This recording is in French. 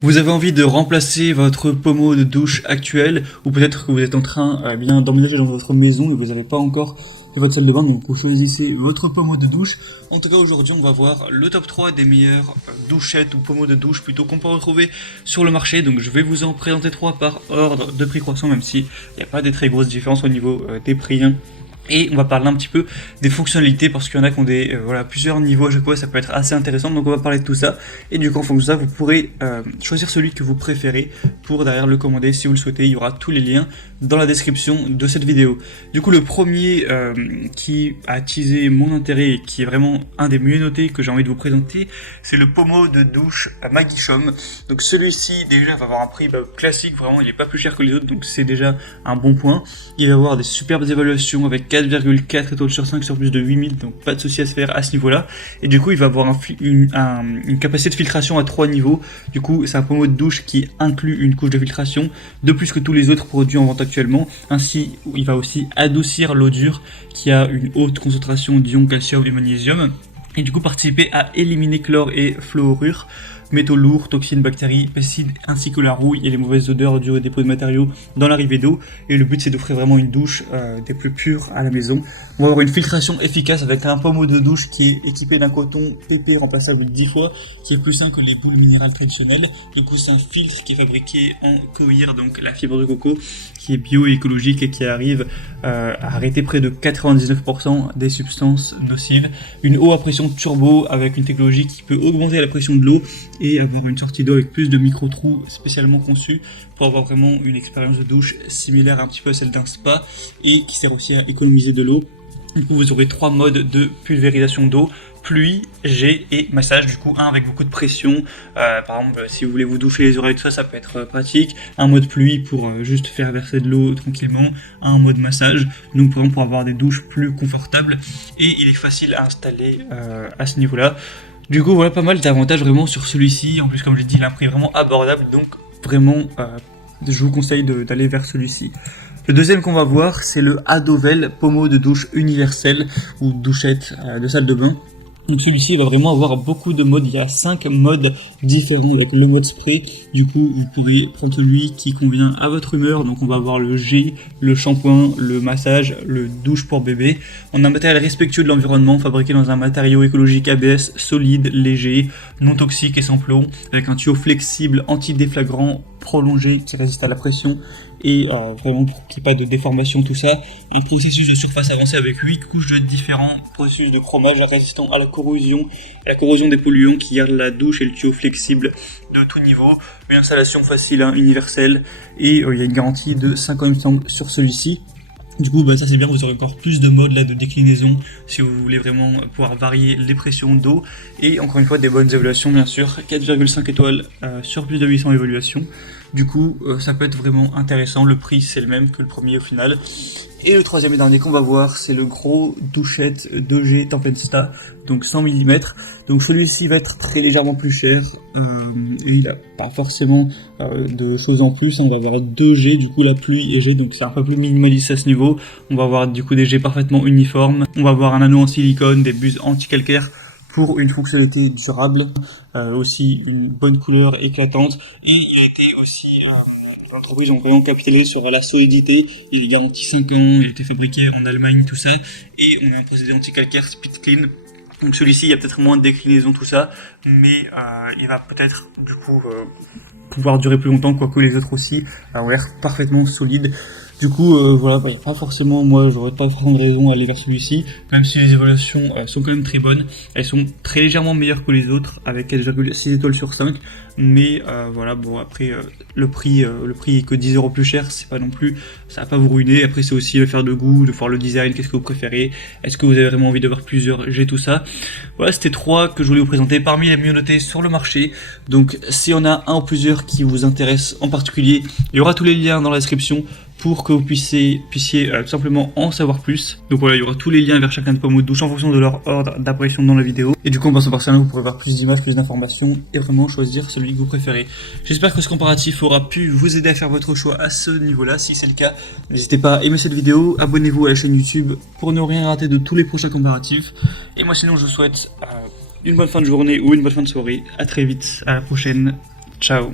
Vous avez envie de remplacer votre pommeau de douche actuel, ou peut-être que vous êtes en train bien d'emménager dans votre maison et vous n'avez pas encore fait votre salle de bain, donc vous choisissez votre pommeau de douche. En tout cas aujourd'hui on va voir le top 3 des meilleures douchettes ou pommeaux de douche plutôt qu'on peut retrouver sur le marché. Donc je vais vous en présenter 3 par ordre de prix croissant, même s'il n'y a pas des très grosses différences au niveau des prix. Et on va parler un petit peu des fonctionnalités parce qu'il y en a qui ont plusieurs niveaux à chaque fois, ça peut être assez intéressant, donc on va parler de tout ça. Et du coup en fonction de ça vous pourrez choisir celui que vous préférez pour derrière le commander si vous le souhaitez. Il y aura tous les liens dans la description de cette vidéo. Du coup le premier qui a attisé mon intérêt et qui est vraiment un des mieux notés que j'ai envie de vous présenter, c'est le pommeau de douche Maggie Chom. Donc celui-ci déjà va avoir un prix classique, vraiment il est pas plus cher que les autres, donc c'est déjà un bon point. Il va avoir des superbes évaluations avec 4,4 étoiles sur 5 sur plus de 8000, donc pas de souci à se faire à ce niveau-là. Et du coup, il va avoir une capacité de filtration à 3 niveaux. Du coup, c'est un pommeau de douche qui inclut une couche de filtration, de plus que tous les autres produits en vente actuellement. Ainsi, il va aussi adoucir l'eau dure, qui a une haute concentration d'ions calcium et magnésium. Et du coup, participer à éliminer chlore et fluorure, métaux lourds, toxines, bactéries, pesticides, ainsi que la rouille et les mauvaises odeurs dues au dépôt de matériaux dans l'arrivée d'eau. Et le but c'est d'offrir vraiment une douche des plus pures à la maison. On va avoir une filtration efficace avec un pommeau de douche qui est équipé d'un coton PP remplaçable 10 fois, qui est plus sain que les boules minérales traditionnelles. Du coup c'est un filtre qui est fabriqué en cuir, donc la fibre de coco, qui est bio et écologique et qui arrive à arrêter près de 99% des substances nocives. Une eau à pression turbo avec une technologie qui peut augmenter la pression de l'eau et avoir une sortie d'eau avec plus de micro-trous spécialement conçus pour avoir vraiment une expérience de douche similaire un petit peu à celle d'un spa et qui sert aussi à économiser de l'eau. Du coup vous aurez 3 modes de pulvérisation d'eau: pluie, jet et massage. Du coup un avec beaucoup de pression, par exemple si vous voulez vous doucher les oreilles, tout ça, ça peut être pratique. Un mode pluie pour juste faire verser de l'eau tranquillement, un mode massage, donc pour avoir des douches plus confortables, et il est facile à installer à ce niveau là. Du coup voilà pas mal d'avantages vraiment sur celui-ci. En plus comme je l'ai dit il a un prix vraiment abordable, donc vraiment je vous conseille d'aller vers celui-ci. Le deuxième qu'on va voir c'est le Adovel pommeau de douche universel ou douchette de salle de bain. Donc celui-ci va vraiment avoir beaucoup de modes, il y a 5 modes différents avec le mode spray. Du coup vous pourriez prendre celui qui convient à votre humeur. Donc on va avoir le jet, le shampoing, le massage, le douche pour bébé. On a un matériel respectueux de l'environnement, fabriqué dans un matériau écologique ABS, solide, léger, non toxique et sans plomb, avec un tuyau flexible anti-déflagrant prolongé qui résiste à la pression et vraiment pour qu'il n'y ait pas de déformation, tout ça. Un processus de surface avancé avec 8 couches de différents processus de chromage résistant à la corrosion des polluants, qui gardent la douche et le tuyau flexible de tout niveau. Une installation facile, universelle, et il y a une garantie de 5 ans il me semble sur celui-ci. Du coup ça c'est bien, vous aurez encore plus de modes là de déclinaison si vous voulez vraiment pouvoir varier les pressions d'eau. Et encore une fois des bonnes évaluations bien sûr, 4,5 étoiles sur plus de 800 évaluations. Du coup ça peut être vraiment intéressant, le prix c'est le même que le premier au final. Et le troisième et dernier qu'on va voir c'est le gros douchette 2G Tempesta, donc 100 mm. Donc celui-ci va être très légèrement plus cher et il n'a pas forcément de choses en plus. On va avoir 2G, du coup la pluie et G, donc c'est un peu plus minimaliste à ce niveau. On va avoir du coup des jets parfaitement uniformes. On va avoir un anneau en silicone, des buses anti-calcaire pour une fonctionnalité durable, aussi une bonne couleur éclatante. Et il a été aussi l'entreprise ont vraiment capitalisé sur la solidité. Il est garanti 5 ans, il a été fabriqué en Allemagne, tout ça, et on a un procédé anti-calcaire Speed Clean. Donc celui-ci, il y a peut-être moins de déclinaison, tout ça, mais il va peut-être du coup pouvoir durer plus longtemps, quoique les autres aussi ont l'air parfaitement solides. Du coup, voilà, il n'y a pas forcément, moi, j'aurais pas forcément de raison à aller vers celui-ci, même si les évaluations sont quand même très bonnes. Elles sont très légèrement meilleures que les autres, avec 4,6 étoiles sur 5. Mais voilà, bon, après, le prix est que 10 € plus cher, c'est pas non plus, ça va pas vous ruiner. Après, c'est aussi l'affaire de goût, de voir le design, qu'est-ce que vous préférez, est-ce que vous avez vraiment envie d'avoir plusieurs jets, tout ça. Voilà, c'était 3 que je voulais vous présenter parmi les mieux notés sur le marché. Donc, s'il y en a un ou plusieurs qui vous intéressent en particulier, il y aura tous les liens dans la description pour que vous puissiez tout simplement en savoir plus. Donc voilà, il y aura tous les liens vers chacun des pommeaux de douche en fonction de leur ordre d'apparition dans la vidéo. Et du coup en passant par cela, vous pourrez voir plus d'images, plus d'informations et vraiment choisir celui que vous préférez. J'espère que ce comparatif aura pu vous aider à faire votre choix à ce niveau-là. Si c'est le cas, n'hésitez pas à aimer cette vidéo, abonnez-vous à la chaîne YouTube pour ne rien rater de tous les prochains comparatifs. Et moi sinon je vous souhaite une bonne fin de journée ou une bonne fin de soirée. À très vite, à la prochaine. Ciao.